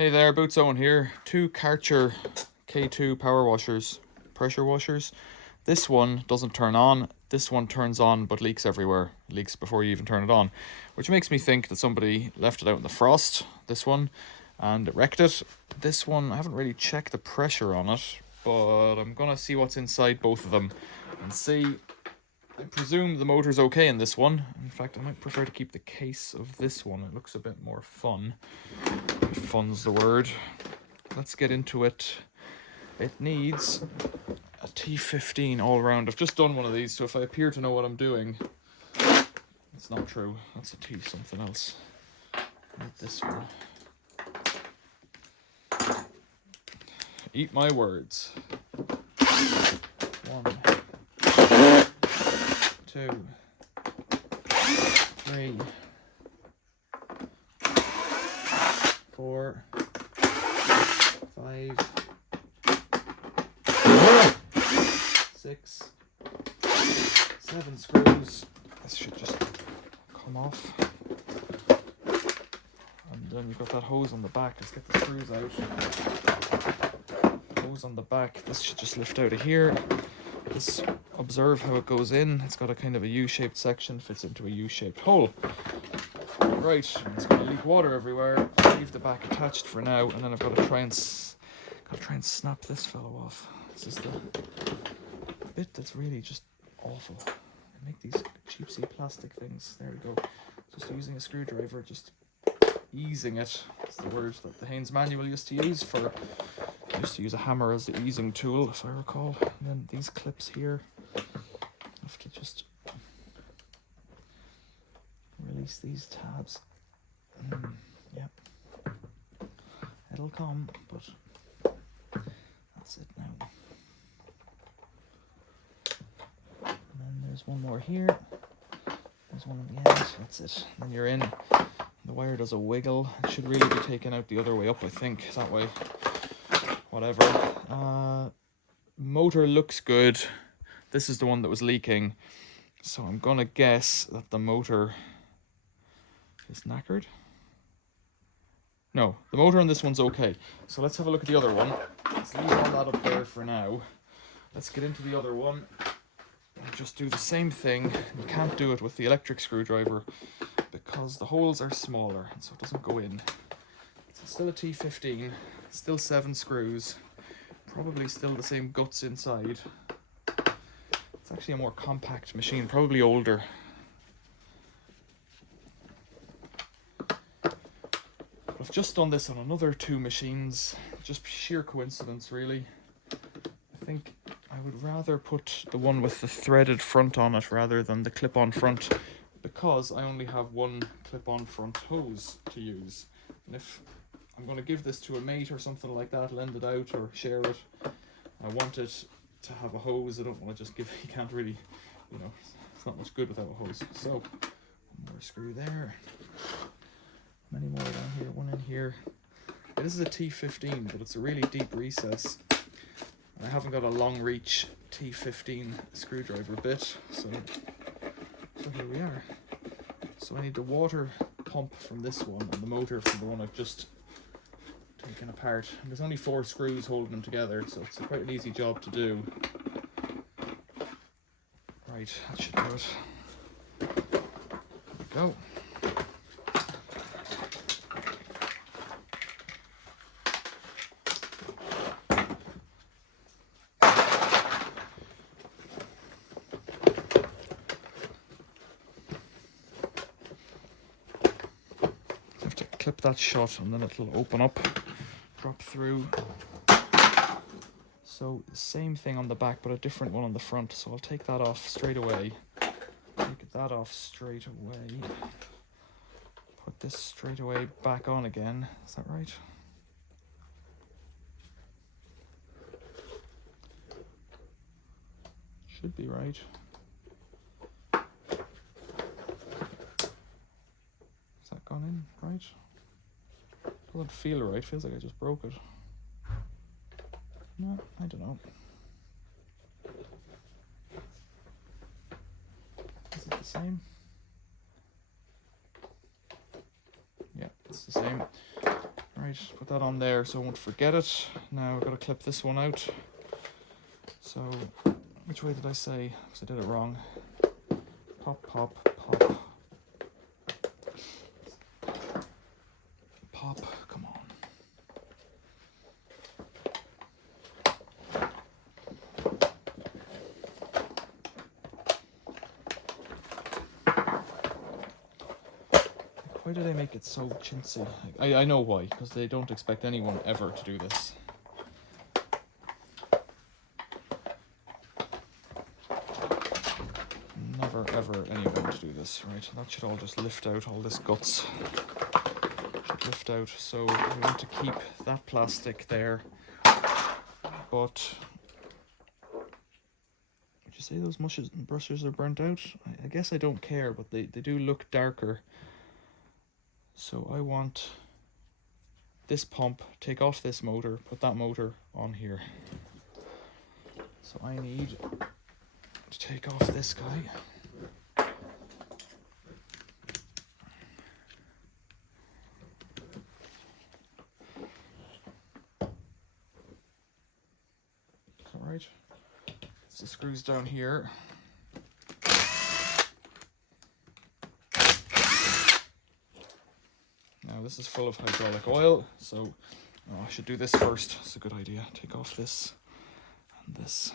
Hey there, Boots Owen here. Two Karcher K2 power washers, pressure washers. This one doesn't turn on, this one turns on but leaks everywhere. It leaks before you even turn it on, which makes me think that somebody left it out in the frost, this one, and it wrecked it. This one, I haven't really checked the pressure on it, but I'm gonna see what's inside both of them and see. I presume the motor's okay in this one. In fact, I might prefer to keep the case of this one. It looks a bit more fun. If fun's the word. Let's get into it. It needs a T15 all round. I've just done one of these, so if I appear to know what I'm doing, it's not true. That's a T something else. Not this one. Eat my words. 1, 2, 3, 4, 5, 6, 7 screws. This should just come off. And then you've got that hose on the back. Let's get the screws out. Hose on the back. This should just lift out of here. This, observe how it goes in. It's got a kind of a U-shaped section, fits into a U-shaped hole. Right, it's going to leak water everywhere. I'll leave the back attached for now, and then I've got to try and snap this fellow off. This is the bit that's really just awful. They make these cheapsy plastic things. There we go. Just using a screwdriver, just easing it. That's the word that the Haynes manual used to use for. I used to use a hammer as the easing tool, if I recall. And then these clips here, I have to just release these tabs. Yep, it'll come, but that's it now. And then there's one more here. There's one at the end. That's it. Then you're in. The wire does a wiggle. It should really be taken out the other way up, I think. That way. Whatever. Motor looks good. This is the one that was leaking. So I'm gonna guess that the motor is knackered. No, the motor on this one's okay. So let's have a look at the other one. Let's leave all that up there for now. Let's get into the other one. And just do the same thing. You can't do it with the electric screwdriver because the holes are smaller, and so it doesn't go in. So still a T15, still 7 screws, probably still the same guts inside. It's actually a more compact machine, probably older. But I've just done this on another 2 machines, just sheer coincidence really. I think I would rather put the one with the threaded front on it rather than the clip-on front, because I only have one clip-on front hose to use. And if I'm going to give this to a mate or something like that, lend it out or share it, I want it to have a hose. I don't want to just give, you can't really, you know, it's not much good without a hose. So, one more screw there. Many more down here, one in here. This is a T15, but it's a really deep recess. I haven't got a long reach T15 screwdriver bit, so here we are. So I need the water pump from this one and the motor from the one I've just taken apart. And there's only 4 screws holding them together, so it's quite an easy job to do. Right, that should do it. There we go. Clip that shut and then it'll open up, drop through. So same thing on the back but a different one on the front, so I'll take that off straight away. Take that off straight away. Put this straight away back on again. Is that right? Should be right. Has that gone in right? Doesn't feel right, feels like I just broke it. No, I don't know. Is it the same? Yeah, it's the same. Right, put that on there so I won't forget it. Now I've got to clip this one out. So, which way did I say? Because I did it wrong. Pop, pop, pop. Pop, come on. Why do they make it so chintzy? I know why, because they don't expect anyone ever to do this. Never ever anyone to do this, right? That should all just lift out, all this guts should lift out. So we want to keep that plastic there. But would you say those brushes are burnt out? I guess I don't care, but they do look darker. So I want this pump, take off this motor, put that motor on here. So I need to take off this guy. Alright, so the screws down here. Now this is full of hydraulic oil, so I should do this first. It's a good idea. Take off this and this.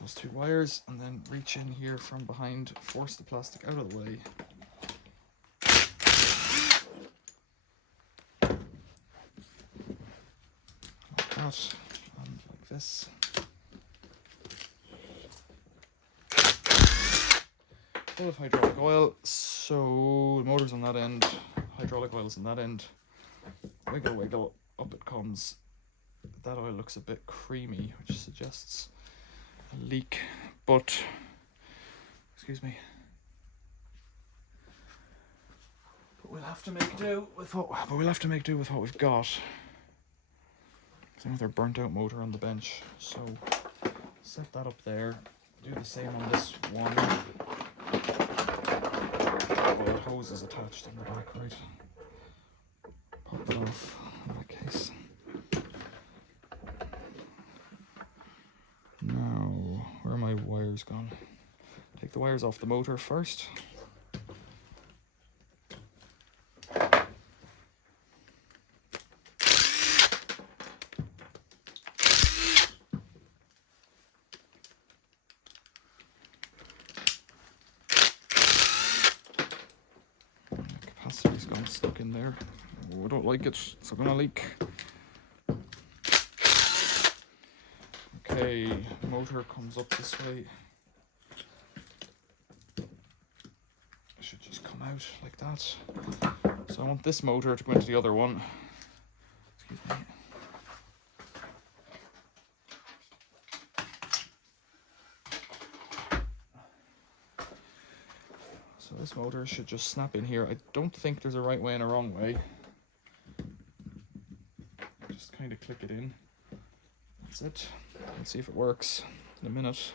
Those two wires, and then reach in here from behind, force the plastic out of the way. Like that, and like this. Full of hydraulic oil, so the motor's on that end, hydraulic oil's on that end. Wiggle, wiggle, up it comes. That oil looks a bit creamy, which suggests a leak, but excuse me. But we'll have to make do with what we've got. There's another burnt out motor on the bench, so set that up there. Do the same on this one. The hose is attached in the back, right? Pop it off in that case. Now, where are my wires gone? Take the wires off the motor first. Capacitor's gone stuck in there. Oh, I don't like it, it's gonna leak. Okay, motor comes up this way. It should just come out like that. So I want this motor to go into the other one. Excuse me. So this motor should just snap in here. I don't think there's a right way and a wrong way. Just kind of click it in. That's it. Let's see if it works in a minute.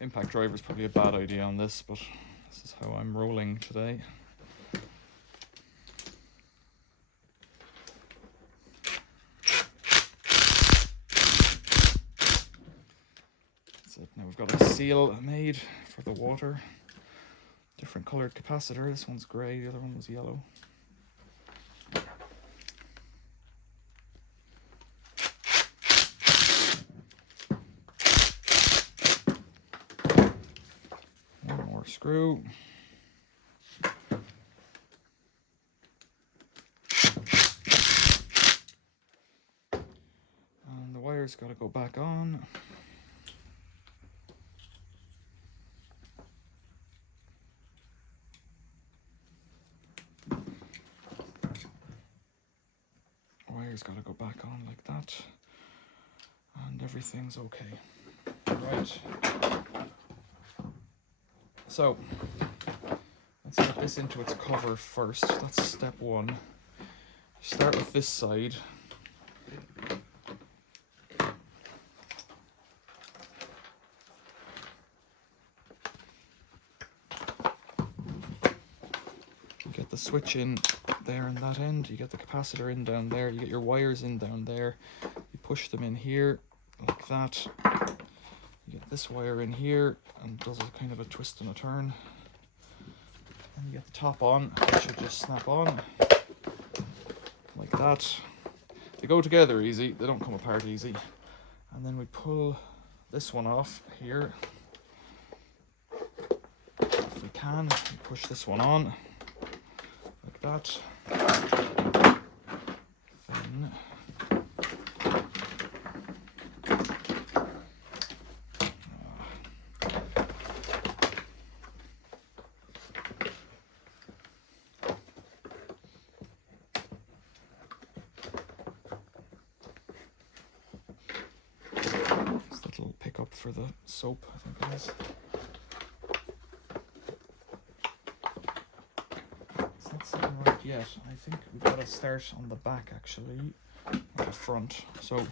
Impact driver is probably a bad idea on this, but this is how I'm rolling today. That's it. Now we've got a seal made for the water. Different coloured capacitor. This one's grey, the other one was yellow. One more screw. And the wire's got to go back on. Wire's got to go back on like that, and everything's okay. Right. So let's get this into its cover first. That's step one. Start with this side. get the switch in there in that end, you get the capacitor in down there, you get your wires in down there, you push them in here like that, you get this wire in here and it does a kind of a twist and a turn, and you get the top on, it should just snap on like that. They go together easy, they don't come apart easy. And then we pull this one off here. If we can, we push this one on like that. Then pick up for the soap, I think it is. It's not sitting right yet. I think we've got to start on the back actually, or the front. So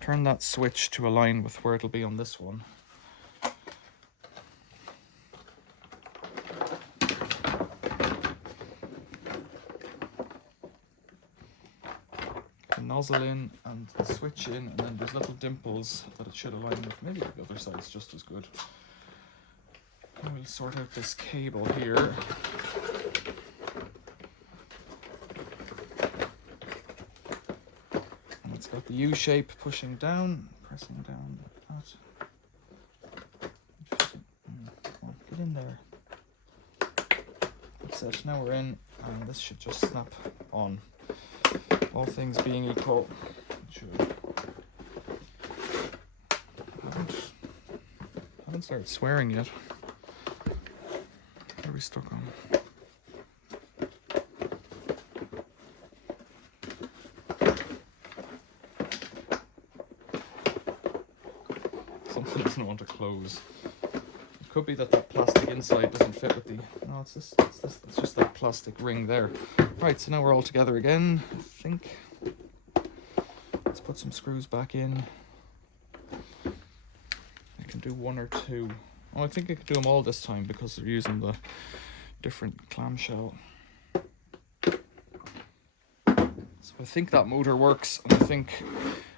turn that switch to align with where it'll be on this one. Nozzle in and the switch in, and then there's little dimples that it should align with. Maybe the other side's just as good. And we'll sort out this cable here. And it's got the U shape pushing down, pressing down like that. Come on, get in there. That's it, now we're in, and this should just snap on. All things being equal, should. Haven't started swearing yet. What are we stuck on? Something doesn't want to close. It could be that that plastic inside doesn't fit with the. No, it's just that plastic ring there. Right, so now we're all together again, I think. Let's put some screws back in. I can do one or two. Oh, I think I could do them all this time because they're using the different clamshell. So I think that motor works, and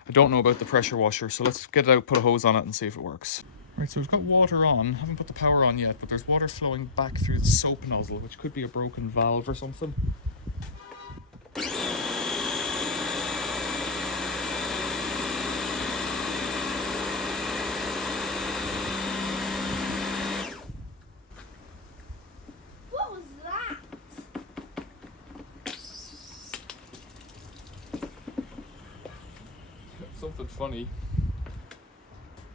I don't know about the pressure washer, so let's get it out, put a hose on it and see if it works. Right, so we've got water on. Haven't put the power on yet, but there's water flowing back through the soap nozzle, which could be a broken valve or something. What was that? Something funny.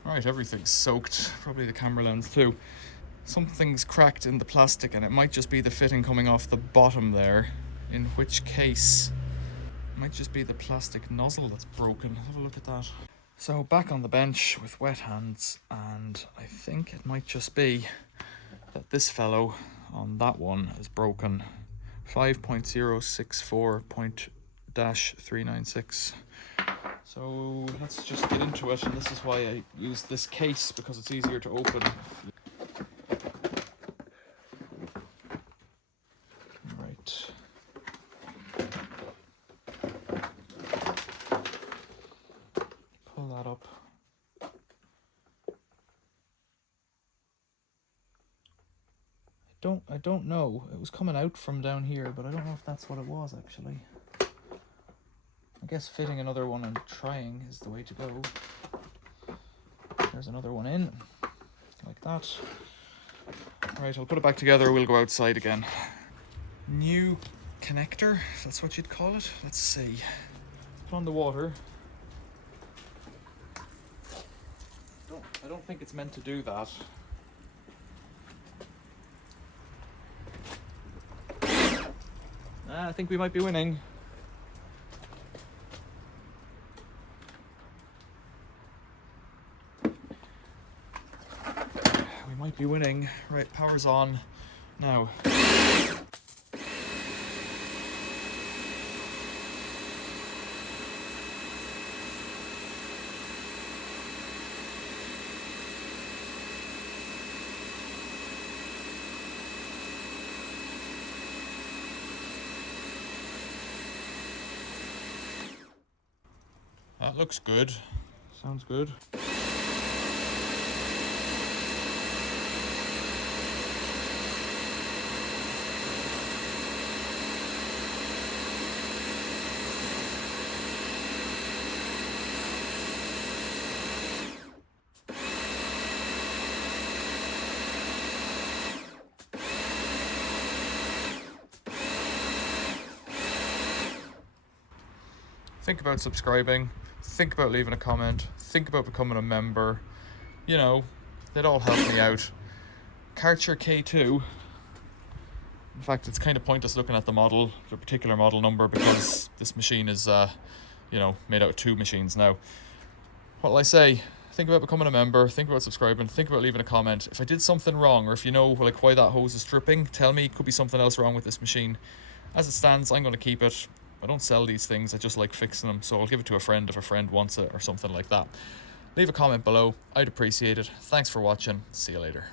Right, everything's soaked, probably the camera lens too. Something's cracked in the plastic, and it might just be the fitting coming off the bottom there, in which case it might just be the plastic nozzle that's broken. Have a look at that. So back on the bench with wet hands, and I think it might just be that this fellow on that one is broken. 5.064.-396. So let's just get into it, and this is why I use this case, because it's easier to open. Right. Pull that up. I don't know. It was coming out from down here, but I don't know if that's what it was actually. I guess fitting another one and trying is the way to go. There's another one in, like that. Right, I'll put it back together, we'll go outside again. New connector, if that's what you'd call it. Let's see. Put on the water. I don't think it's meant to do that. I think we might be winning. Might be winning. Right, power's on now. That looks good. Sounds good. Think about subscribing, think about leaving a comment, think about becoming a member. You know, they'd all help me out. Karcher K2. In fact, it's kind of pointless looking at the model, the particular model number, because this machine is, you know, made out of 2 machines now. What'll I say? Think about becoming a member, think about subscribing, think about leaving a comment. If I did something wrong, or if you know like why that hose is tripping, tell me. Could be something else wrong with this machine. As it stands, I'm going to keep it. I don't sell these things, I just like fixing them, so I'll give it to a friend if a friend wants it or something like that. Leave a comment below, I'd appreciate it. Thanks for watching, see you later.